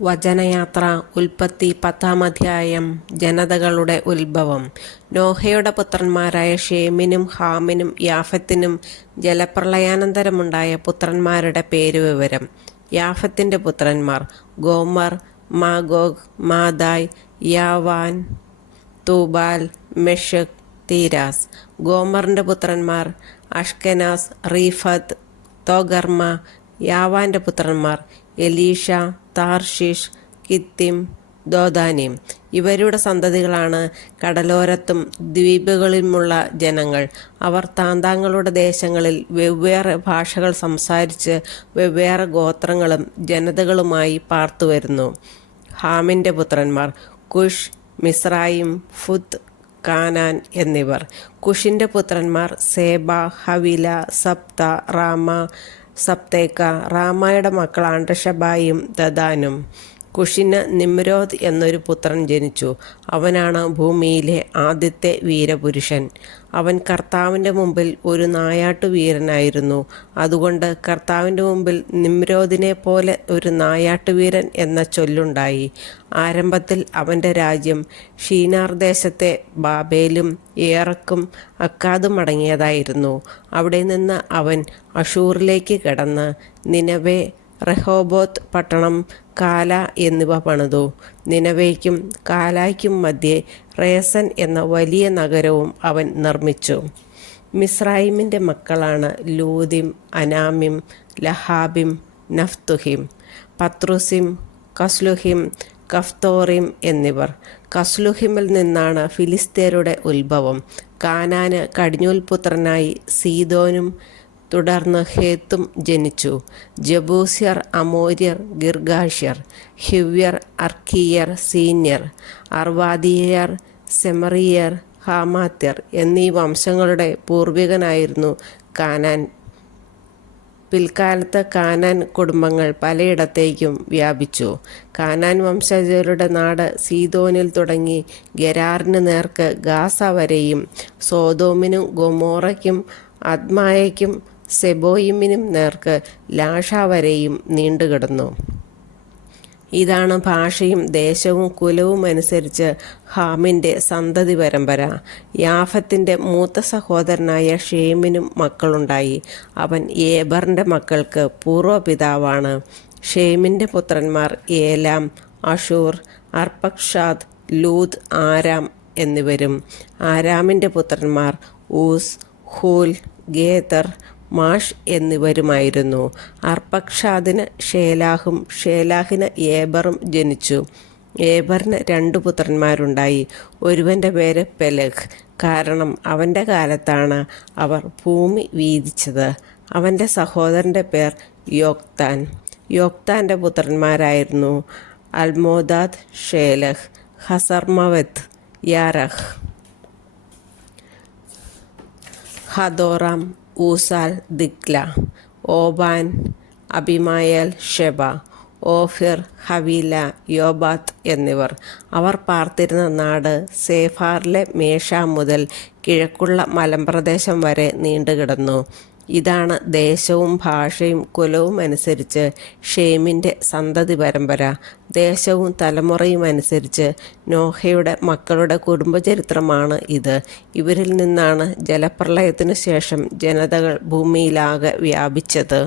വചനയാത്ര ഉൽപ്പത്തി 10-ാം അധ്യായം. ജനതകളുടെ ഉത്ഭവം. നോഹയുടെ പുത്രന്മാരായ ഷേമിനും ഹാമിനും യാഫത്തിനും ജലപ്രളയാനന്തരമുണ്ടായ പുത്രന്മാരുടെ പേരുവിവരം. യാഫത്തിന്റെ പുത്രന്മാർ ഗോമർ, മാഗോഗ്, മാദായ്, യാവാൻ, തൂബാൽ, മെഷക്, തീരാസ്. ഗോമറിന്റെ പുത്രന്മാർ അഷ്കെനാസ്, റീഫത്ത്, തോഗർമ. യാവാന്റെ പുത്രന്മാർ എലീഷ, താർഷിഷ്, കിത്തിം, ദോദാനിം. ഇവരുടെ സന്തതികളാണ് കടലോരത്തും ദ്വീപുകളിലുമുള്ള ജനങ്ങൾ. അവർ താന്താങ്ങളുടെ ദേശങ്ങളിൽ വെവ്വേറെ ഭാഷകൾ സംസാരിച്ച് വെവ്വേറെ ഗോത്രങ്ങളും ജനതകളുമായി പാർത്തുവരുന്നു. ഹാമിൻ്റെ പുത്രന്മാർ കുഷ്, മിസ്രയീം, ഫുത്ത്, കാനാൻ എന്നിവർ. കുഷിൻ്റെ പുത്രന്മാർ സേബ, ഹവില, സപ്ത, റാമ, സപ്തേക്ക. റാമയുടെ മക്കളാണ് ഷബായും ദദാനും. കുഷിന് നിമ്രോദ് എന്നൊരു പുത്രൻ ജനിച്ചു. അവനാണ് ഭൂമിയിലെ ആദ്യത്തെ വീരപുരുഷൻ. അവൻ കർത്താവിൻ്റെ മുമ്പിൽ ഒരു നായാട്ടുവീരനായിരുന്നു. അതുകൊണ്ട് കർത്താവിൻ്റെ മുമ്പിൽ നിമ്രോദിനെ പോലെ ഒരു നായാട്ടുവീരൻ എന്ന ചൊല്ലുണ്ടായി. ആരംഭത്തിൽ അവൻ്റെ രാജ്യം ഷീനാർ ദേശത്തെ ബാബേലും ഏറക്കും അക്കാദും അടങ്ങിയതായിരുന്നു. അവിടെ നിന്ന് അവൻ അഷൂറിലേക്ക് കടന്ന് നിനവെ, റെഹോബോത്ത് പട്ടണം, കാല എന്നിവ പണിതു. നിനവേയ്ക്കും കാലായ്ക്കും മധ്യേ റേസൻ എന്ന വലിയ നഗരവും അവൻ നിർമ്മിച്ചു. മിസ്രയീമിൻ്റെ മക്കളാണ് ലൂദിം, അനാമിം, ലഹാബിം, നഫ്തുഹിം, പത്രുസിം, കസ്ലുഹിം, കഫ്തോറിം എന്നിവർ. കസ്ലുഹിമിൽ നിന്നാണ് ഫിലിസ്തീനരുടെ ഉത്ഭവം. കാനാന് കടിഞ്ഞൂൽപുത്രനായി സീദോനും തുടർന്ന് ഹേത്തും ജനിച്ചു. ജബൂസ്യർ, അമോര്യർ, ഗിർഗാഷ്യർ, ഹിവ്യർ, അർക്കീയർ, സീന്യർ, അർവാദീയർ, സെമറിയർ, ഹാമാത്യർ എന്നീ വംശങ്ങളുടെ പൂർവികനായിരുന്നു കാനാൻ. പിൽക്കാലത്ത് കാനാൻ കുടുംബങ്ങൾ പലയിടത്തേക്കും വ്യാപിച്ചു. കാനാൻ വംശജരുടെ നാട് സീദോനിൽ തുടങ്ങി ഗെരാറിന് നേർക്ക് ഗാസ വരെയും സോദോമിനും ഗൊമോറയ്ക്കും അദ്മായയ്ക്കും സെബോയിമിനും നേർക്ക് ലാഷ വരെയും നീണ്ടുകിടന്നു. ഇതാണ് ഭാഷയും ദേശവും കുലവും അനുസരിച്ച് ഹാമിൻ്റെ സന്തതി പരമ്പര. യാഫത്തിൻ്റെ മൂത്ത സഹോദരനായ ഷേമിനും മക്കളുണ്ടായി. അവൻ ഏബറിൻ്റെ മക്കൾക്ക് പൂർവ്വപിതാവാണ്. ഷേമിൻ്റെ പുത്രന്മാർ ഏലാം, അഷൂർ, അർപ്പക്ഷാദ്, ലൂദ്, ആരാം എന്നിവരും. ആരാമിൻ്റെ പുത്രന്മാർ ഊസ്, ഹൂൽ, ഗേതർ, മാഷ് എന്നിവരുമായിരുന്നു. അർപ്പക്ഷാദിന് ഷേലാഹും ഷേലാഹിന് ഏബറും ജനിച്ചു. ഏബറിന് 2 പുത്രന്മാരുണ്ടായി. ഒരുവൻ്റെ പേര് പെലഗ്, കാരണം അവൻ്റെ കാലത്താണ് അവർ ഭൂമി വീതിച്ചത്. അവൻ്റെ സഹോദരൻ്റെ പേർ യോക്താൻ. യോക്താൻ്റെ പുത്രന്മാരായിരുന്നു അൽമോദാദ്, ഷേലഹ്, ഹസർമവത്ത്, യാരഹ്, ഹദോറാം, ഊസാൽ, ദിക്ല, ഓബാൻ, അബിമായേൽ, ഷെബ, ഓഫിർ, ഹവീല, യോബാത്ത് എന്നിവർ. അവർ പാർത്തിരുന്ന നാട് സേഫാറിലെ മേഷ മുതൽ കിഴക്കുള്ള മലമ്പ്രദേശം വരെ നീണ്ടുകിടന്നു. ഇതാണ് ദേശവും ഭാഷയും കുലവും അനുസരിച്ച് ഷേമിൻ്റെ സന്തതി പരമ്പര. ദേശവും തലമുറയും അനുസരിച്ച് നോഹയുടെ മക്കളുടെ കുടുംബചരിത്രമാണ് ഇത്. ഇവരിൽ നിന്നാണ് ജലപ്രളയത്തിനു ശേഷം ജനതകൾ ഭൂമിയിലാകെ വ്യാപിച്ചത്.